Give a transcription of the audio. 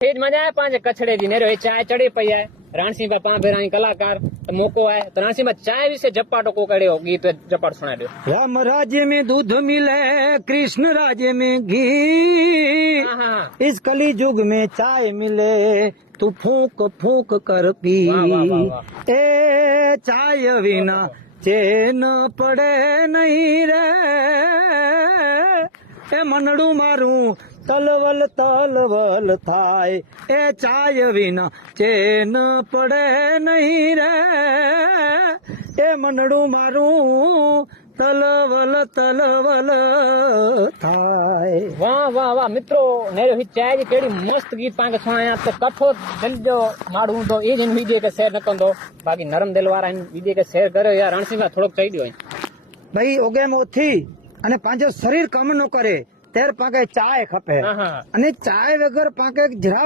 तेज मजा आया पांच कछड़े दी नेरो चाय चढ़ी पई है रणसिंह बा पां भेराणी कलाकार तो मौको है तो रणसिंह बा चाय विषे जपाटो को कड़ियो गीत जपाट सुना दो। राम राज्य में दूध मिले कृष्ण राज्य में घी, इस कली युग में चाय मिले तू फूक फूक कर पी। ए चाय बिना चैन पड़े नहीं रे, ए मनडू मारू तलवल तलवल थाय, ए चाय विना चैन पड़े नहीं रे, ए मनडू मारू तलवल तलवल थाय। वाह वाह वाह मित्रों नेरो ही चाय जी केड़ी मस्त गीत पांके सुनाया तो कठो दिल जो माड़ू तो ए जन वीडियो के शेयर न कंदो बाकी नरम दिल वाला इन वीडियो के शेयर करो यार रणसिंह बा थोड़ो चई दियो भाई ओगे मोथी अने पांजो शरीर कम न करे तेर पाके चाय खपे हां हां अने चाय वगर पाके जरा